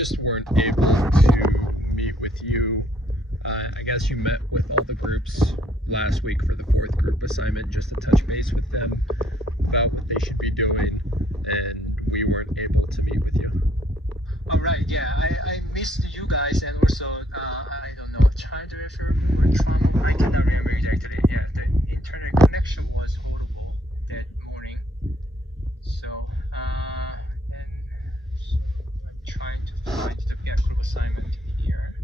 just weren't able to meet with you. I guess you met with all the groups last week for the fourth group assignment, just to touch base with them about what they should be doing, and we weren't able to meet with you. All right, yeah, I missed you guys, and also, I don't know, child welfare or trauma. I cannot remember exactly. Yeah, the internet connection was horrible that morning. So, and I'm trying to find the group assignment here.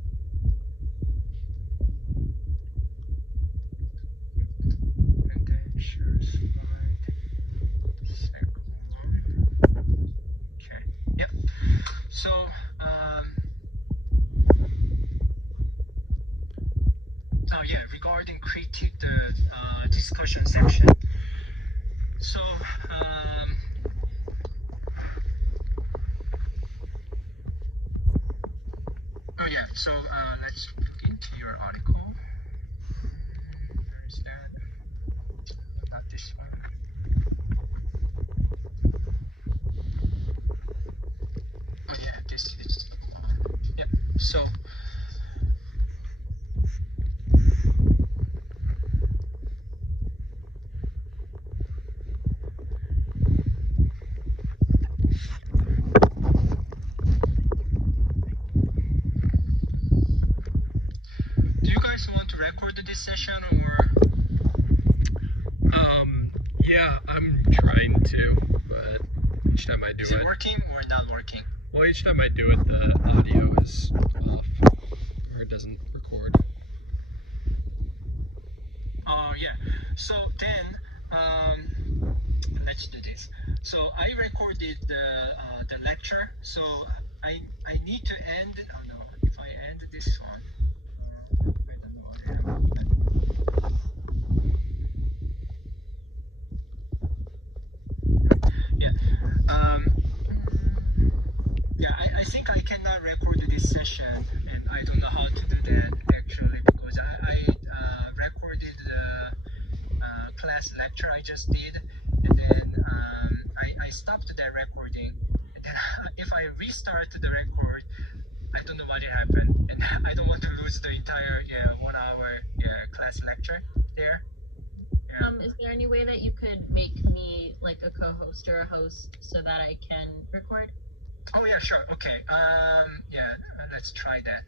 And then share slide. Second one. Okay, yep. So, oh yeah, regarding critique the discussion section. So, oh yeah, so let's look into your article. Where's that? Not this one. Oh yeah, this is the one. Yep. So. Do you guys want to record this session or? Yeah, I'm trying to, but each time I do Is it working or not working? Well, each time I do it, the audio is off, or it doesn't record. Oh yeah. So then, let's do this. So I recorded the lecture. So I need to end. Oh no! If I end this one, I don't know what happened. Yeah. Yeah. I think I cannot record this session, and I don't know how to do that actually, because I recorded the class lecture I just did, and then I stopped that recording, and then if I restart the record, I don't know what happened, and I don't want to lose the entire 1 hour class lecture there. Yeah. Is there any way that you could make me like a co-host or a host so that I can record? Oh yeah, sure. Okay. Yeah, let's try that.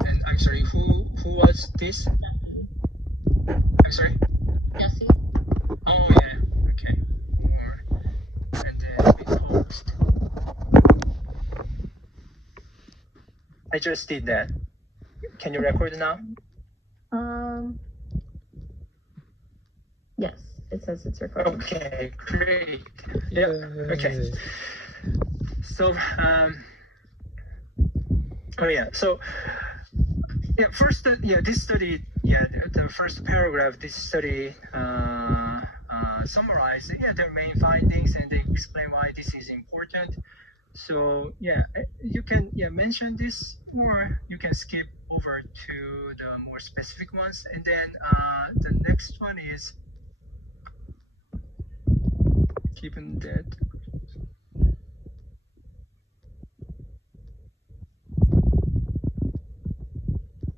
And I'm sorry, who was this? I'm sorry? Jesse. Oh yeah, okay. More. And then we post. I just did that. Can you record now? Yes, it says it's recording. Okay, great. Yeah. Okay. So oh yeah. So yeah, first this study, the first paragraph, this study summarize their main findings, and they explain why this is important. So yeah, you can mention this, or you can skip over to the more specific ones, and then the next one is given that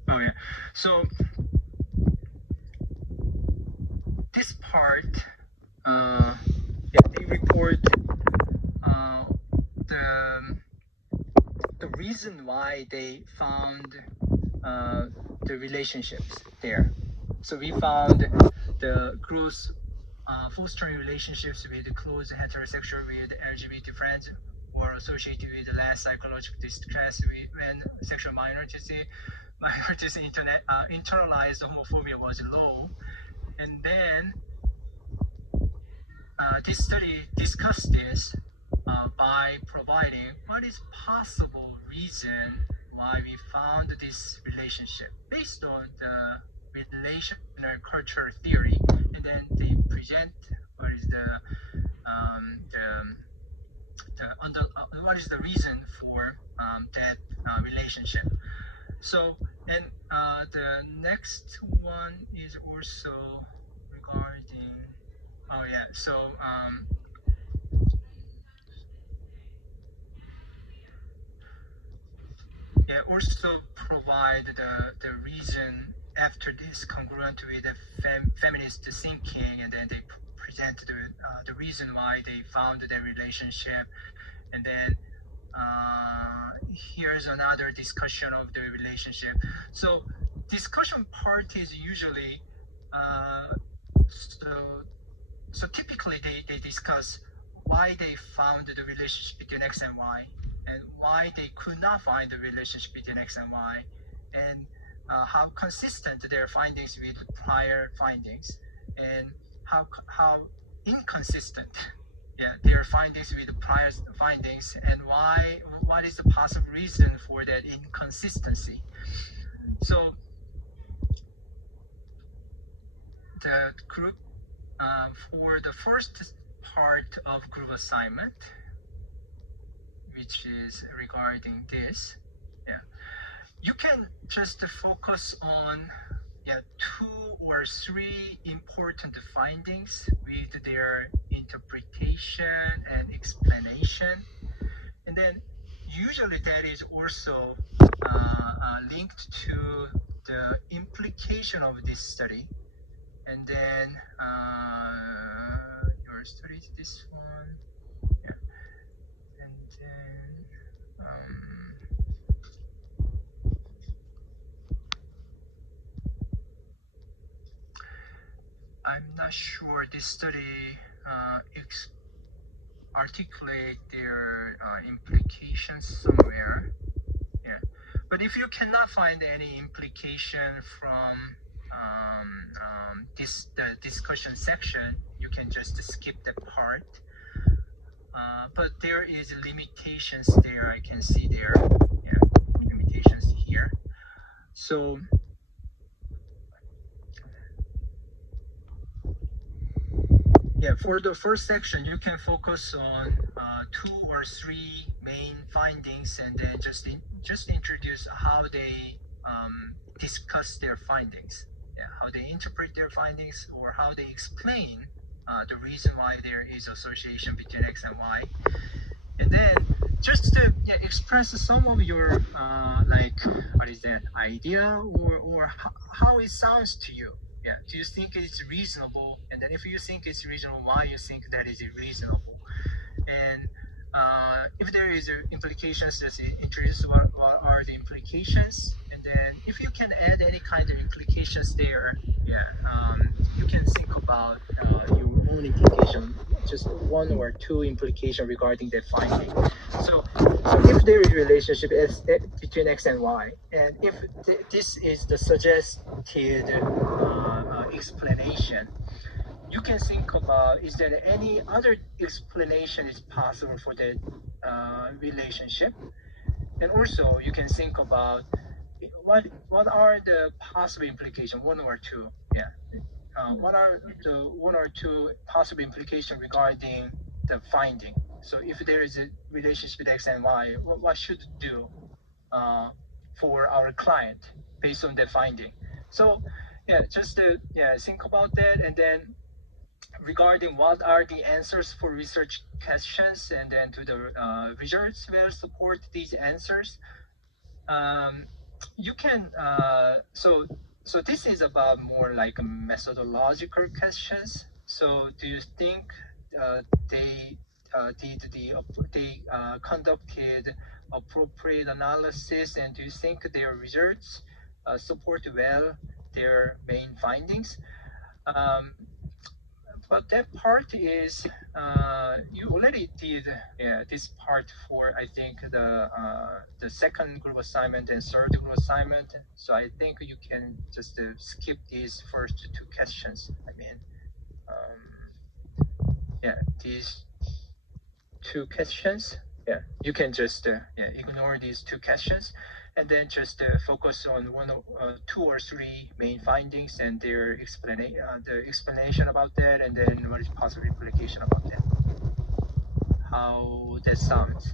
oh yeah, so this part they report the reason why they found the relationships there. So we found the growth fostering relationships with close heterosexual with LGBT friends were associated with less psychological distress when sexual minorities internalized homophobia was low. And then this study discussed this by providing what is possible reason why we found this relationship based on the relational culture theory, and then they present what is what is the reason for that relationship. So, and The next one is also regarding. Oh yeah. So yeah, also provide the reason after this congruent with the feminist thinking, and then they present the reason why they found their relationship, and then here's another discussion of the relationship. So discussion part is usually so so typically they discuss why they found the relationship between x and y, and why they could not find the relationship between x and y, and how consistent their findings with prior findings, and how inconsistent their findings with prior findings, and what is the possible reason for that inconsistency. So the group for the first part of group assignment, which is regarding this, you can just focus on two or three important findings with their interpretation and explanation, and then usually that is also linked to the implication of this study, and then your study is this one, and then I'm not sure this study articulate their implications somewhere. But if you cannot find any implication from the discussion section, you can just skip the part. But there is limitations there. I can see there, limitations here. So for the first section, you can focus on two or three main findings, and then just introduce how they discuss their findings, how they interpret their findings, or how they explain the reason why there is association between x and y, and then just to express some of your like what is that idea, or how it sounds to you. Do you think it's reasonable? And then if you think it's reasonable, why you think that is reasonable? And if there is implications, just introduce what are the implications, and then if you can add any kind of implications there, you can think about your own implication, just one or two implications regarding the finding. So if there is relationship between x and y, and if this is the suggested explanation, you can think about, is there any other explanation is possible for that relationship? And also you can think about what are the possible implications, one or two. What are the one or two possible implications regarding the finding? So if there is a relationship with x and y, what should do for our client based on the finding? So just think about that, and then regarding what are the answers for research questions, and then to the results will support these answers. You can so this is about more like a methodological questions. So do you think they conducted appropriate analysis, and do you think their results support well their main findings? But that part is you already did this part for, I think, the second group assignment and third group assignment. So I think you can just skip these first two questions. I mean, these two questions. You can just ignore these two questions, and then just focus on two or three main findings and their the explanation about that, and then what is possible implication about that. How that sounds?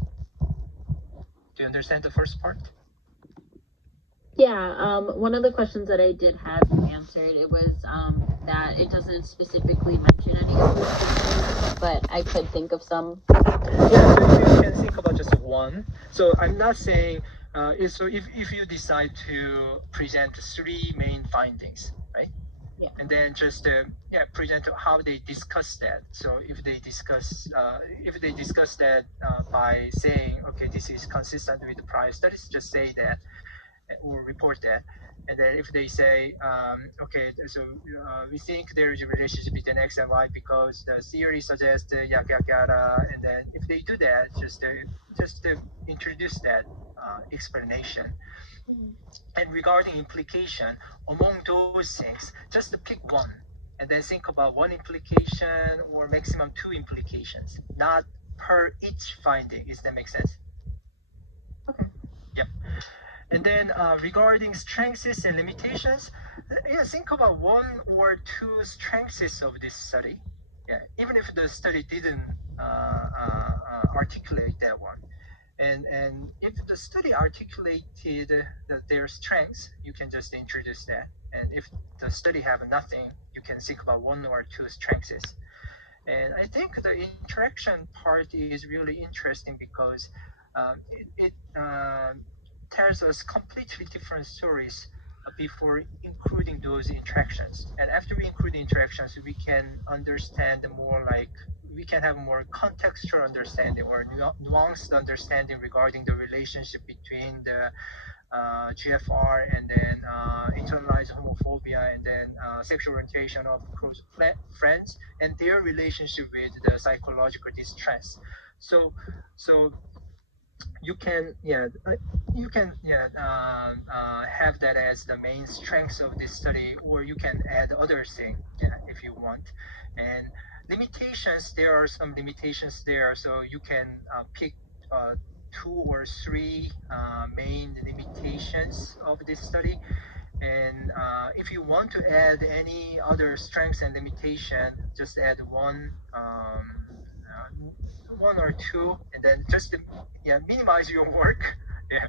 Do you understand the first part? Yeah, one of the questions that I did have you answered, it was that it doesn't specifically mention any of those systems, but I could think of some. Yeah, so you can think about just one. So I'm not saying, so if you decide to present three main findings, right? Yeah. And then just present how they discuss that. So if they discuss that by saying, okay, this is consistent with the prior studies, just say that or report that. And then if they say, okay, so we think there is a relationship between X and Y because the theory suggests yada yada yada, and then if they do that, just to introduce that explanation. And regarding implication, among those things, just to pick one, and then think about one implication or maximum two implications, not per each finding. Does that make sense? Okay. Yep. And then regarding strengths and limitations, yeah, think about one or two strengths of this study. Yeah, even if the study didn't articulate that one. And if the study articulated their strengths, you can just introduce that. And if the study have nothing, you can think about one or two strengths. And I think the interaction part is really interesting because it tells us completely different stories before including those interactions. And after we include the interactions, we can understand more like we can have more contextual understanding or nuanced understanding regarding the relationship between the GFR and then internalized homophobia and then sexual orientation of close friends and their relationship with the psychological distress. So you can have that as the main strengths of this study, or you can add other thing, if you want. And limitations, there are some limitations there, so you can pick two or three main limitations of this study. And if you want to add any other strengths and limitation, just add one or two, and then just minimize your work. Yeah.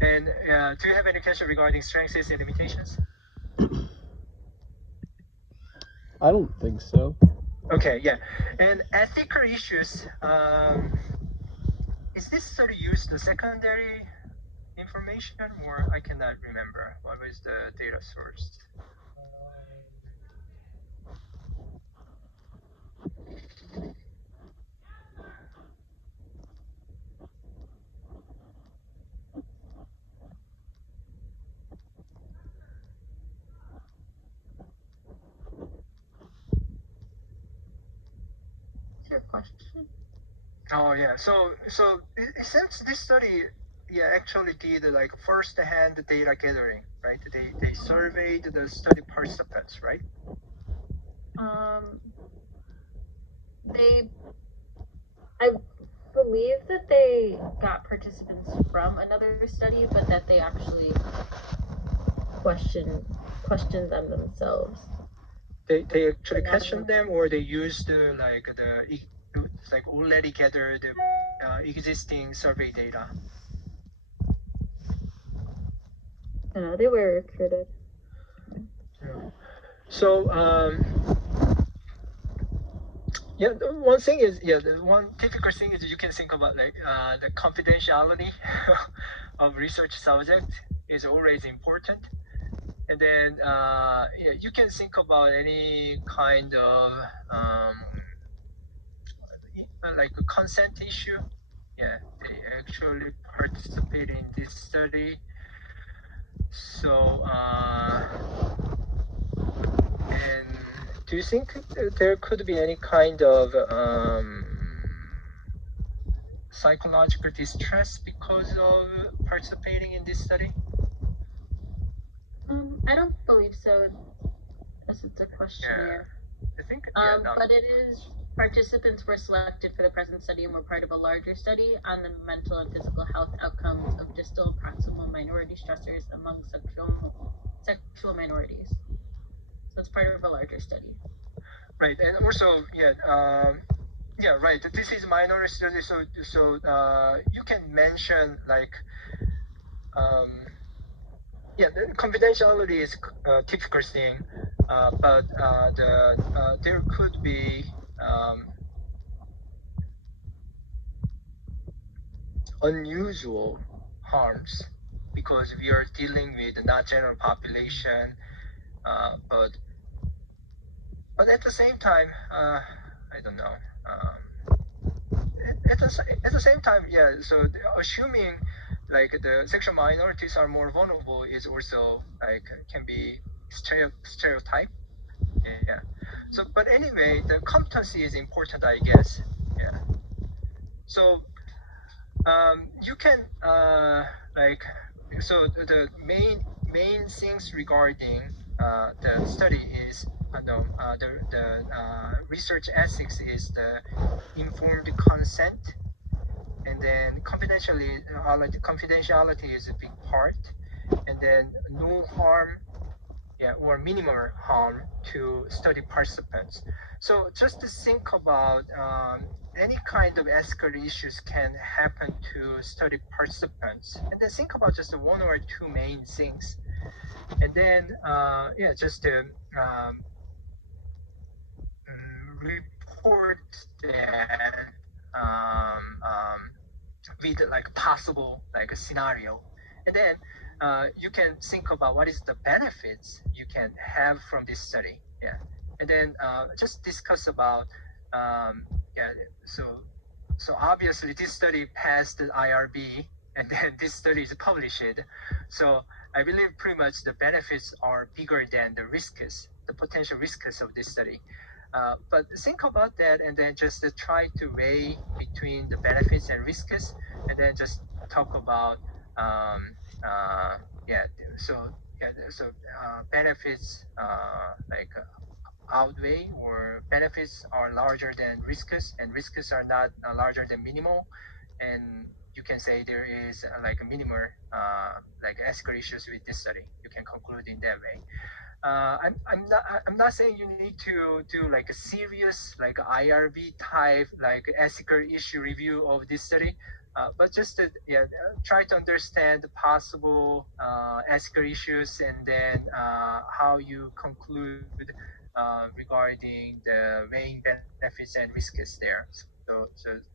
And do you have any question regarding strengths and limitations? I don't think so. Okay, yeah. And ethical issues. Is this study used the secondary information, or I cannot remember what was the data source? What's your question? Oh yeah. So it seems this study actually did like first-hand data gathering, right? They surveyed the study participants, right? They, I believe that they got participants from another study, but that they actually questioned them themselves. They actually questioned them, or they used like already gathered existing survey data. No, they were recruited. So the one thing is the one typical thing is you can think about like the confidentiality of research subject is always important. And then you can think about any kind of like a consent issue. Yeah, they actually participate in this study. So, and do you think there could be any kind of psychological distress because of participating in this study? I don't believe so, as it's a questionnaire. I think. But it is participants were selected for the present study and were part of a larger study on the mental and physical health outcomes of distal and proximal minority stressors among sexual minorities. So it's part of a larger study. Right, and also right. This is minority study, so you can mention like yeah, the confidentiality is a typical thing, but there could be unusual harms because we are dealing with not general population, but at the same time, I don't know. At the same time, yeah. So assuming like the sexual minorities are more vulnerable is also like can be stereotype. Yeah. So, but anyway, the competency is important, I guess. Yeah. So you can like the main things regarding the study is the research ethics is the informed consent, and then confidentiality is a big part, and then no harm, yeah, or minimal harm to study participants. So just to think about any kind of ethical issues can happen to study participants, and then think about just one or two main things, and then yeah, just to report that with like possible like a scenario, and then you can think about what is the benefits you can have from this study. Yeah, and then just discuss about yeah. So obviously this study passed the IRB, and then this study is published. So I believe pretty much the benefits are bigger than the risks, the potential risks of this study. But think about that, and then just try to weigh between the benefits and risks, and then just talk about yeah. So yeah, so benefits like outweigh, or benefits are larger than risks, and risks are not larger than minimal, and you can say there is like a minimal like ethical issues with this study. You can conclude in that way. I'm not saying you need to do like a serious like IRB type like ethical issue review of this study, but just to, yeah, try to understand the possible ethical issues, and then how you conclude regarding the weighing benefits and risks there. So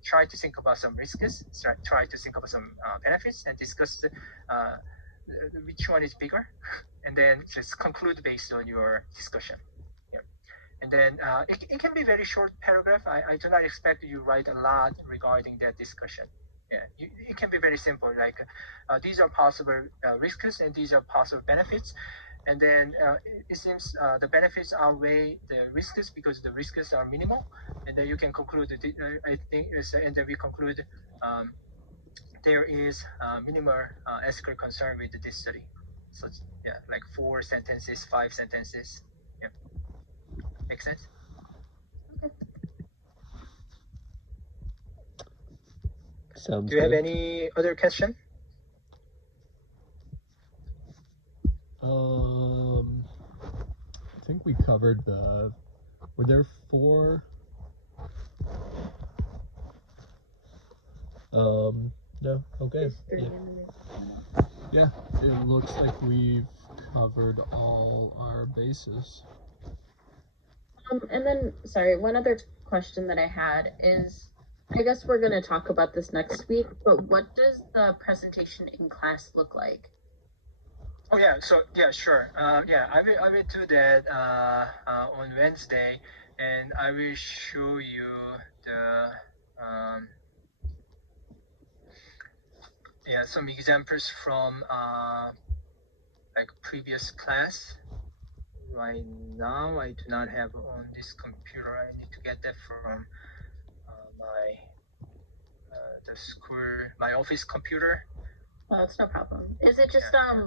try to think about some risks, try to think about some benefits, and discuss which one is bigger, and then just conclude based on your discussion. Yeah. And then it can be very short paragraph. I do not expect you write a lot regarding that discussion. Yeah, it can be very simple. Like these are possible risks, and these are possible benefits. And then it seems the benefits outweigh the risks because the risks are minimal. And then you can conclude. I think, and then we conclude there is minimal ethical concern with this study. So yeah, like 4 sentences, 5 sentences. Yeah, make sense? Okay. Sounds Do you have good. any other question? I think we covered the. Were there 4? No. Okay. There's 3 Yeah. and then there's 1 else. Yeah. It looks like we've covered all our bases. And then, sorry, one other question that I had is, I guess we're going to talk about this next week, but what does the presentation in class look like? Oh yeah, so yeah, sure. Yeah, I will do that on Wednesday, and I will show you the yeah, some examples from like previous class. Right now, I do not have on this computer. I need to get that from my the school, my office computer. Oh, it's no problem. Is it just Yeah.